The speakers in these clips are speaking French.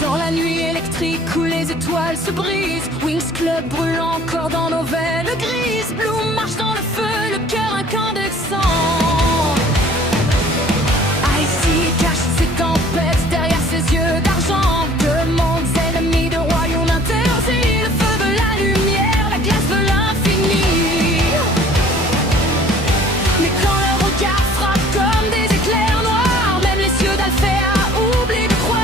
Dans la nuit électrique où les étoiles se brisent, Wings Club brûle encore dans nos veines grises. Bloom marche dans le feu, le cœur incandescent. Icy cache ses tempêtes derrière ses yeux d'argent. De mondes ennemis, de royaumes interdits. Le feu veut la lumière, la glace veut l'infini. Mais quand leur regard frappe comme des éclairs noirs, même les cieux d'Alphéa oublient de croire.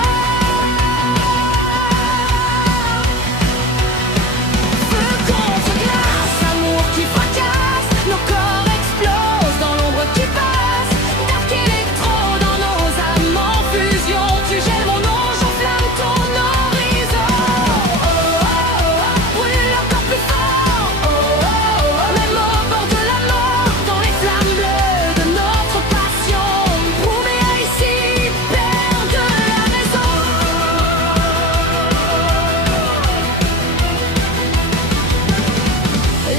Feu contre glace, amour qui fracasse, nos corps explosent dans l'ombre qui passe. Dark électro dans nos âmes en fusion. Tu gèles mon nom, j'enflamme ton horizon. Oh, oh, oh, brûle encore plus fort. Oh, oh, oh, même au bord de la mort, dans les flammes bleues de notre passion. Bloom et Icy perdent la raison.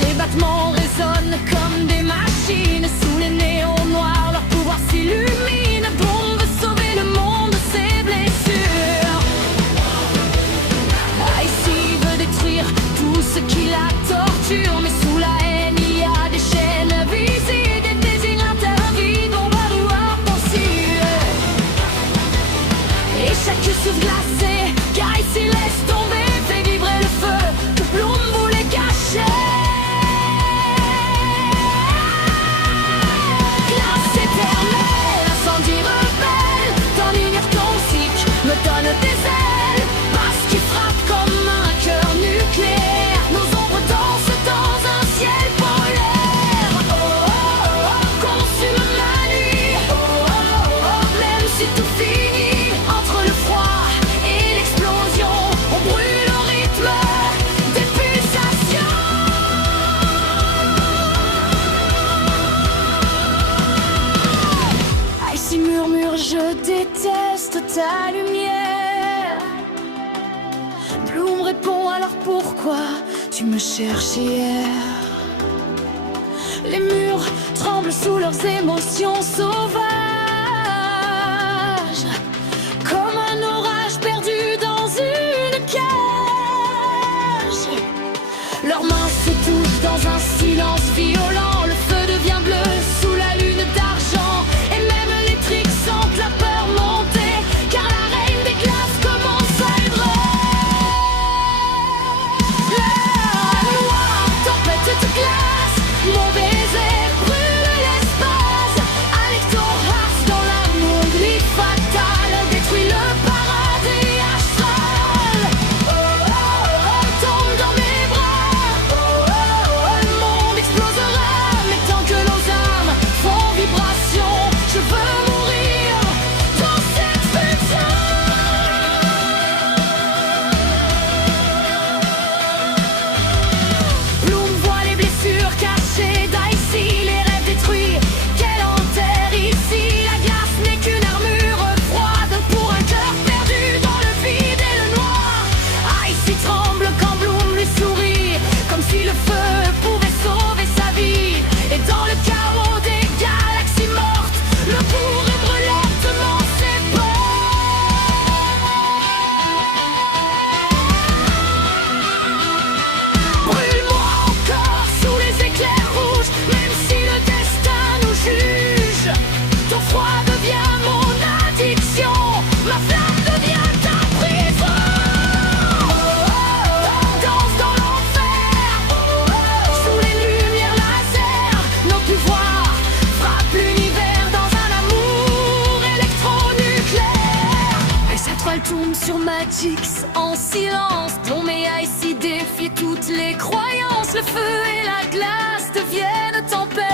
Les battements résonnent comme des machines. Sous les néons noirs, leur pouvoir s'illumine. Bloom veut sauver le monde de ses blessures. Icy veut détruire tout ce qui la torture. Mais sous la haine, il y a des chaînes visibles, des désirs interdits dont on va devoir poursuivre. Et chaque souffle glacé, car Icy laisse tomber, fait vibrer le feu que Bloom voulait cacher. Glace éternelle, incendie rebelle, ton univers toxique me donne des ailes. Parce qu'il frappe comme un cœur nucléaire, nos ombres dansent dans un ciel polaire. Oh, oh, oh, consume ma nuit. Oh, oh, oh, même si tout finit entre le froid et l'explosion, on brûle au rythme des pulsations. Icy murmure, je déteste ta lumière. Bloom répond, alors pourquoi tu me cherches hier? Les murs tremblent sous leurs émotions sauvages, comme un orage perdu dans une cage. Leurs mains se touchent dans un silence violent. Le feu devient bleu sous la lune d'argent. Et même les tricks sentent la peur monter, car la reine des glaces commence à hurler. La noire tempête de glace, mon baiser brûle l'espace. Alectoras dans l'amour glyphe fatal, détruit le paradis astral. Oh, oh, oh, tombe dans mes bras. Oh, oh, oh, le monde explosera. Mais tant que nos âmes font vibration, je veux mourir dans cette pulsation. Bloom voit les blessures cachées d'Icy, les rêves détruits qu'elle enterre ici. La glace n'est qu'une armure froide pour un cœur perdu dans le vide et le noir. Icy tremble quand Bloom lui sourit, comme si le feu pouvait sauver sa vie. Et dans le chaos des galaxies mortes, le pour et l'alertement brûle-moi encore sous les éclairs rouges, même si le destin nous juge. Ton froid devient mon addiction, ma flamme devient ta prison. Oh, oh, oh, danse dans l'enfer. Oh, oh, oh, sous les lumières laser, nos pouvoirs frappent l'univers dans un amour électronucléaire. Et cette toile tourne sur Magix en silence. Bloom et Icy défient toutes les croyances. Le feu et la glace deviennent tempête.